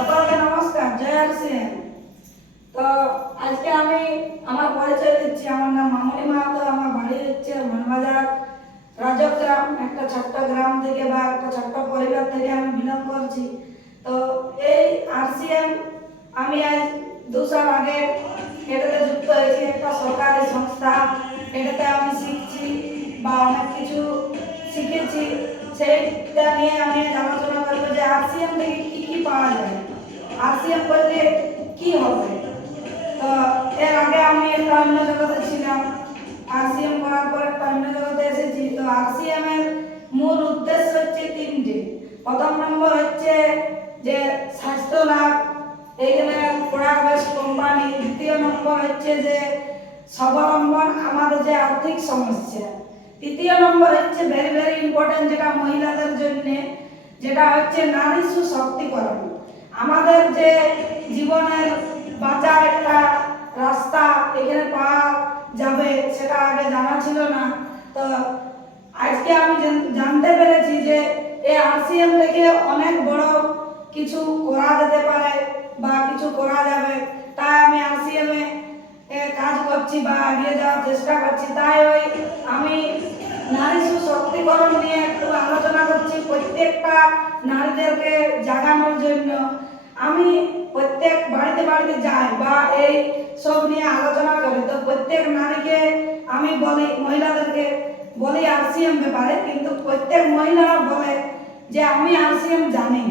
সকলকে নমস্কার, জয় আর সিং। তো আজকে আমি আমার পরিচয় দিচ্ছি আমার নাম মামনি মাহাতো, আমার বাড়ি হচ্ছে মানবাজার রাজগ্রাম, একটা ছোট্ট গ্রাম থেকে বা একটা ছোট্ট পরিবার থেকে আমি বিলং করছি। তো এই আরসিএম আমি আজ দু সাল আগে এটাতে যুক্ত হয়েছি। একটা সরকারি সংস্থা, এটাতে আমি শিখছি বা অনেক কিছু শিখেছি। সেইটা নিয়ে আমি আলোচনা করব যে আরসিএম থেকে কি কি পাওয়া যায়। আরসিএম করলে কি হবে? তো এর আগে আমি একটা অন্য জগতে ছিলাম। আরসিএম করার পর একটা অন্য জগতে এসেছি। তো আরসিএম মূল উদ্দেশ্য হচ্ছে তিনটে। প্রথম নম্বর হচ্ছে যে স্বাস্থ্য লাভ। এইখানে প্রোডাক্ট বেস কোম্পানি দ্বিতীয় নম্বর হচ্ছে যে স্বাবলম্বন আমাদের যে আর্থিক সমস্যা। তৃতীয় নম্বর হচ্ছে ভেরি ভেরি ইম্পর্টেন্ট যেটা মহিলাদের জন্য, যেটা হচ্ছে নারী সুশক্তিকরণ। আমাদের যে জীবনের বাঁচার একটা রাস্তা এখানে পাওয়া যাবে, সেটা আগে জানা ছিল না। তো আজকে আমি জানতে পেরেছি যে এই আরসিএম থেকে অনেক বড় কিছু করা যেতে পারে বা কিছু করা যাবে। তাই আমি আরসিএম এ কাজ করছি বা এগিয়ে যাওয়ার চেষ্টা করছি। তাই ওই আমি নারী সুশক্তিকরণ নিয়ে একটু আলোচনা করছি প্রত্যেকটা নারীদেরকে জাগানোর জন্য। আমি প্রত্যেক বাড়িতে বাড়িতে যাই বা এই সব নিয়ে আলোচনা করি। তো প্রত্যেক নারীকে আমি বলি, মহিলাদেরকে বলি আরসিএম ব্যাপারে, কিন্তু প্রত্যেক মহিলারা বলে যে আমি আরসিএম জানি।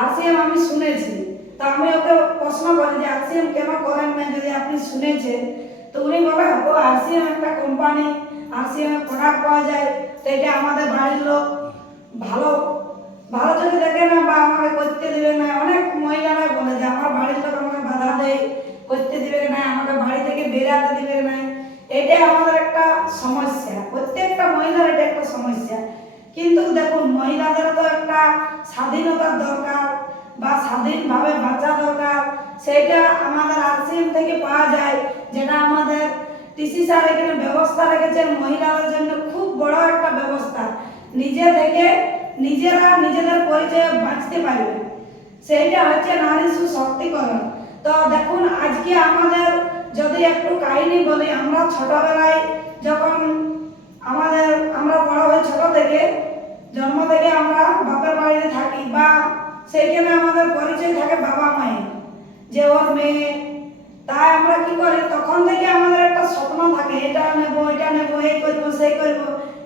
আরসিএম আমি শুনেছি। তো আমি ওকে প্রশ্ন করি যে আরসিএম কেন করেন না যদি আপনি শুনেছেন? তো উনি বলে, ও, আরসিএম একটা কোম্পানি আরসিএম প্রোডাক্ট পাওয়া যায়। তো এটা আমাদের বাড়ির লোক ভালো ভালো চোখে দেখে না বা আমাকে করতে দিবে না অনেক মহিলারা বলে যে আমার বাড়ির লোক আমাকে বাধা দেয় করতে দিবে না আমাকে বাড়ি থেকে বেরাতে দিবে না এটা আমাদের একটা সমস্যা প্রত্যেকটা মহিলার এটা একটা সমস্যা কিন্তু দেখুন মহিলাদের তো একটা স্বাধীনতার দরকার বা স্বাধীনভাবে বাঁচা দরকার সেটা আমাদের আরসিএম থেকে পাওয়া যায় যেটা আমাদের টিসি স্যার এখানে ব্যবস্থা রেখেছেন মহিলাদের জন্য খুব বড় একটা ব্যবস্থা নিজে থেকে নিজেরা নিজেদের পরিচয়ে বাঁচতে পারবে সেইটা হচ্ছে নারী সুশক্তিকরণ তো যদি একটু কাহিনী বলি, আমরা ছোটবেলায় যখন আমাদের, আমরা বড় হই ছোট থেকে, জন্ম থেকে আমরা বাপের বাড়িতে থাকি বা সেইখানে আমাদের পরিচয় থাকে বাবা মায়ের, যে ওর মেয়ে। তাই আমরা কি করি তখন থেকে আমাদের একটা স্বপ্ন থাকে এটা নেব এটা নেব এই করব সেই করব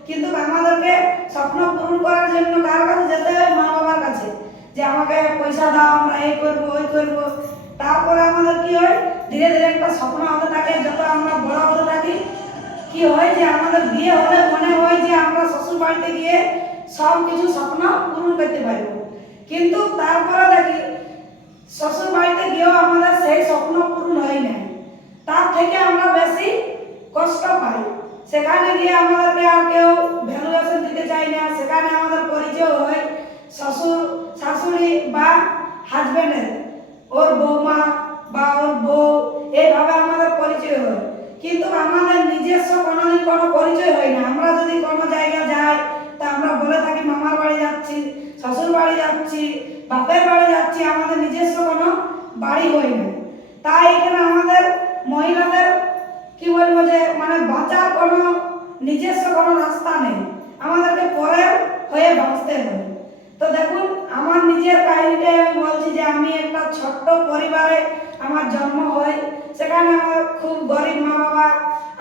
কিন্তু আমাদেরকে স্বপ্ন পূরণ করার জন্য কার কাছে যেতে হয় মা বাবার কাছে যে আমাকে পয়সা দাও আমরা এই করব ওই করব তারপরে আমাদের কি হয় ধীরে ধীরে একটা স্বপ্ন হতে থাকে যত আমরা বড় হতে থাকি কি হয় যে আমাদের বিয়ে হলে মনে হয় যে আমরা শ্বশুর বাড়িতে গিয়ে সব কিছু স্বপ্ন পূরণ করতে পারব। কিন্তু তারপরে দেখি শ্বশুর বাড়িতে গিয়েও আমাদের সেই স্বপ্ন পূরণ হয় না তার থেকে আমরা বেশি কষ্ট পাই। সেখানে গিয়ে আমাদেরকে আর কেউ ভ্যালুয়েশন দিতে চায় না সেখানে আমাদের পরিচয় হয় শ্বশুর শাশুড়ি বা হাজবেন্ডের ওর বৌমা বা ওর বউ এইভাবে আমাদের পরিচয় হয় কিন্তু আমাদের নিজস্ব কোনোদিন কোনো পরিচয় হয় না আমরা যদি কোনো জায়গায় যাই তা আমরা বলে থাকি মামার বাড়ি যাচ্ছি, শ্বশুর বাড়ি যাচ্ছি, বাপের বাড়ি যাচ্ছি, আমাদের নিজস্ব কোনো বাড়ি হয় না তাই এখানে আমাদের মহিলাদের কি বলব যে মানে বাঁচার কোনো নিজস্ব কোনো রাস্তা নেই। আমাদেরকে পরের হয়ে বাঁচতে হবে। তো দেখুন, আমার নিজের কাহিনীটাই আমি বলছি যে, আমি একটা ছোট্ট পরিবারে আমার জন্ম হয়। সেখানে আমার খুব গরিব মা বাবা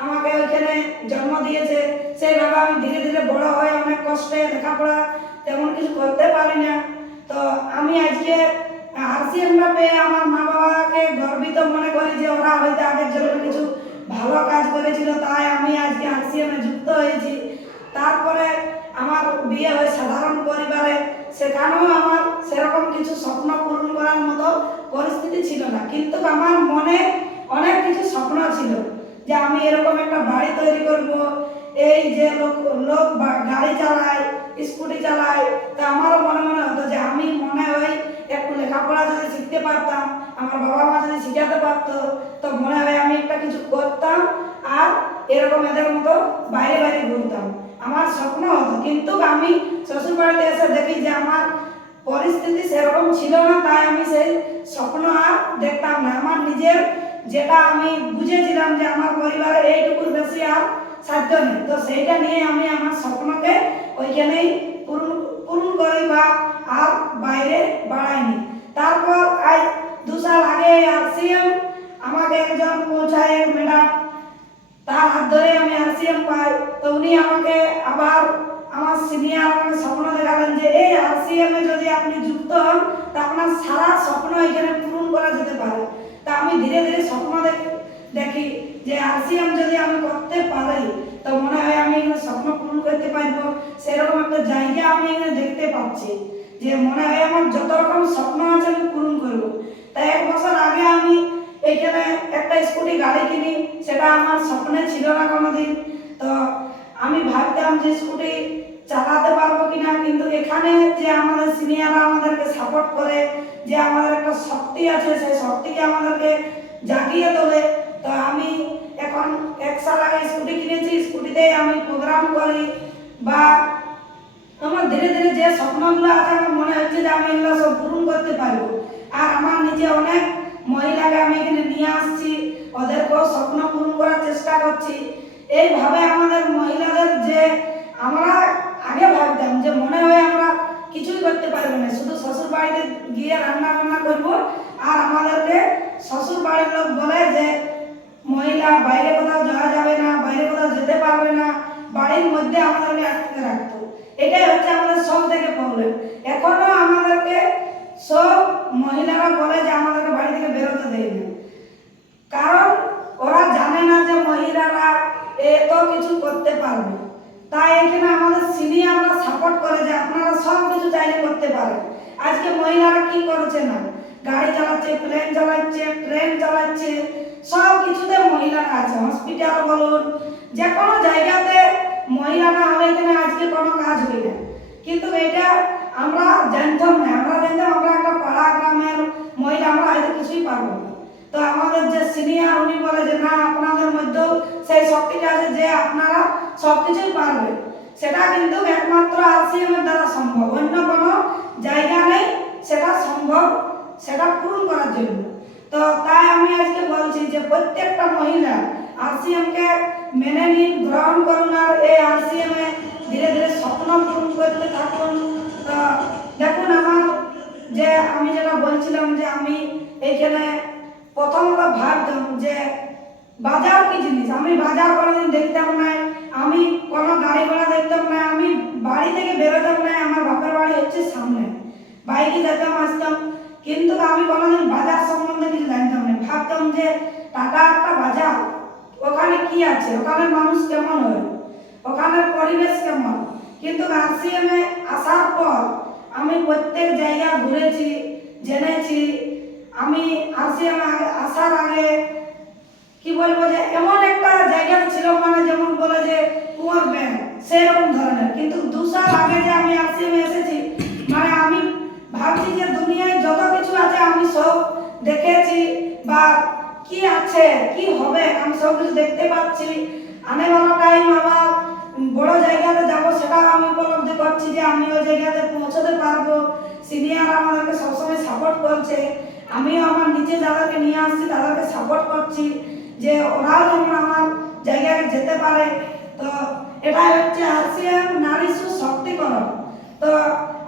আমাকে ওইখানে জন্ম দিয়েছে। সেই সেইভাবে আমি ধীরে ধীরে বড় হয়ে অনেক কষ্টে লেখাপড়া তেমন কিছু করতে পারি না। তো আমি আজকে আরসিএমটা পেয়ে আমার মা বাবাকে গর্বিত মনে করি যে ওরা হয়তো আগের জন্য কিছু ভালো কাজ করেছিল, তাই আমি আজকে আরসিএমে যুক্ত হয়েছি। তারপরে আমার বিয়ে হয় সাধারণ পরিবারে, সেখানেও আমার সেরকম কিছু স্বপ্ন পূরণ করার মতো পরিস্থিতি ছিল না। কিন্তু আমার মনে অনেক কিছু স্বপ্ন ছিল যে আমি এরকম একটা বাড়ি তৈরি করব, এই যে লোক লোক গাড়ি চালায় স্কুটি চালায়। তা আমারও মনে মনে হতো যে আমি মনে হয় একটু লেখাপড়া যদি শিখতে পারতাম, আমার বাবা মা যদি শিখাতে পারতো, তো মনে হয় আমি একটা কিছু করতাম আর এরকম এদের মতো বাইরে বাইরে ঘুরতাম। আমার স্বপ্ন হতো, কিন্তু আমি শ্বশুর বাড়িতে এসে দেখি যে আমার পরিস্থিতি সেরকম ছিল না, তাই আমি সেই স্বপ্ন আর দেখতাম না। আমার নিজের যেটা আমি বুঝেছিলাম যে আমার পরিবারের এইটুকুর বেশি আর সাধ্য নেই। তো সেইটা নিয়ে আমি আমার স্বপ্নকে ওইখানেই পূরণ পূরণ করি বা আর বাইরে বাড়াইনি। তারপর আজ দু সাল আগে আসিএম আমাকে একজন পৌঁছায়, ম্যাডাম। তার হাত ধরে আমি আরসিএম পাই। তো উনি আমাকে আবার আমার সিনিয়র আমাকে স্বপ্ন দেখালেন যে এই আরসিএম এ যদি আপনি যুক্ত হন, তা আপনার সারা স্বপ্ন এখানে পূরণ করা যেতে পারে। তা আমি ধীরে ধীরে স্বপ্ন দেখি। যে আরসিএম যদি আমি করতে পারি, তো মনে হয় আমি এখানে স্বপ্ন পূরণ করতে পারব। সেরকম একটা জায়গা আমি এখানে দেখতে পাচ্ছি যে মনে হয় আমার যত রকম স্বপ্ন আছে আমি পূরণ করব। তাই এক বছর আগে আমি এইখানে একটা স্কুটি গাড়ি কিনি, সেটা আমার স্বপ্নে ছিল না কোনোদিন। তো আমি ভাবতাম যে স্কুটি চালাতে পারব কিনা, কিন্তু এখানে যে আমাদের সিনিয়ররা আমাদেরকে সাপোর্ট করে, যে আমাদের একটা শক্তি আছে, সেই শক্তিকে আমাদেরকে জাগিয়ে তোলে সাল আগে স্কুটি কিনেছি, স্কুটিতে আমি প্রোগ্রাম করি বা আমার ধীরে ধীরে যে স্বপ্নগুলো আছে, আমার মনে হচ্ছে যে আমি এগুলো সব পূরণ করতে পারব। আর আমার নিজে অনেক মহিলাকে আমি এখানে নিয়ে আসছি, ওদেরকেও স্বপ্ন পূরণ করার চেষ্টা করছি। এইভাবে আমাদের মহিলাদের যে আমরা আগে ভাবতাম যে মনে হয় আমরা কিছুই করতে পারব না, শুধু শ্বশুর বাড়িতে গিয়ে রান্না বান্না করব আর আমাদেরকে শ্বশুর বাড়ির লোক বলে যে মহিলা বাইরে কোথাও যাওয়া যাবে না বাইরে কোথাও যেতে পারবে না বাড়ির মধ্যে আমাদেরকে আটকে রাখতো এটাই হচ্ছে আমাদের সব থেকে প্রবলেম এখনও আমাদেরকে সব মহিলারা বলে যে আমাদেরকে বাড়ি থেকে বেরোতে দেয় না কারণ ওরা জানে না যে মহিলারা এত কিছু করতে পারবে। তাই এখানে আমাদের সিনিয়ররা সাপোর্ট করে যে আপনারা সব কিছু চাইলে করতে পারেন। আজকে মহিলারা কি করেছে না? গাড়ি চালাচ্ছে প্লেন চালাচ্ছে ট্রেন চালাচ্ছে, সব কিছুতে মহিলারা আছে। হসপিটাল বলুন, যে কোনো জায়গাতে মহিলা না হলে এখানে আজকে কোনো কাজ হয় না। কিন্তু এটা আমরা জানতাম না। আমরা জানতাম আমরা একটা পাড়া গ্রামের মহিলা, আমরা হয়তো কিছুই পারব না। তো আমাদের যে সিনিয়র উনি বলে যে, না, আপনাদের মধ্যেও সেই শক্তিটা আছে যে আপনারা সব কিছুই পারবেন সেটা কিন্তু একমাত্র আরসিএম এর দ্বারা সম্ভব। অন্য কোনো জায়গা নেই, সেটা সম্ভব, সেটা পূরণ করার জন্য। তো তাই আমি আজকে বলছি যে প্রত্যেকটা মহিলা আরসিএম কে মেনে নিন, গ্রহণ করুন, আর এই আরসিএম ধীরে ধীরে স্বপ্ন পূরণ করতে থাকুন। তো দেখুন আমার যে আমি যেটা বলছিলাম যে আমি এইখানে প্রথমত ভাবতাম যে বাজার কি জিনিস? আমি বাজার কোনোদিন দেখতাম না আমি কোনো গাড়ি ঘোড়া দেখতাম না, আমি বাড়ি থেকে বেরোতাম না, আমার বাপের বাড়ি হচ্ছে সামনে। বাইকে যেতাম, আসতাম, কিন্তু আমি কোনোদিন বাজার সম্বন্ধে কিছু জানতাম না। ভাবতাম যে টাটা একটা বাজার, ওখানে কি আছে? ওখানে মানুষ কেমন হয়? ওখানের পরিবেশ কেমন? কিন্তু আরসিএমে আসার পর আমি প্রত্যেক জায়গা ঘুরেছি, জেনেছি। আমি আরসিএম আসার আগে কি বলব যে এমন একটা জায়গা ছিল মানে যেমন বলে যে কুয়ার ব্যাংক, সেরকম ধরনের। কিন্তু দু সাল আগে যে আমি আরসিএম এসেছি মানে আমি ভাবছি যে দুনিয়ায় যত কিছু আছে আমি সব দেখেছি বা কি আছে, কি হবে, আমি সব কিছু দেখতে পাচ্ছি। আনেওয়ালা টাইম আবার বড় জায়গাতে যাব, সেটা আমি উপলব্ধি করছি যে আমি ওই জায়গাতে পৌঁছতে পারব। সিনিয়র আমাদেরকে সবসময় সাপোর্ট করছে। আমিও আমার নিচে যাদেরকে নিয়ে আসছি তাদেরকে সাপোর্ট করছি। যে ওরাও যেমন আমার জায়গায় যেতে পারে, তো এটা হচ্ছে আসিয়ান নারী সুশক্তিকরণ। তো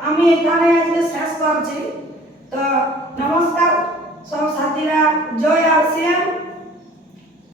আমি এখানে আজকে শেষ করছি। তো নমস্কার, সব সাথীরা, জয় আসিয়ান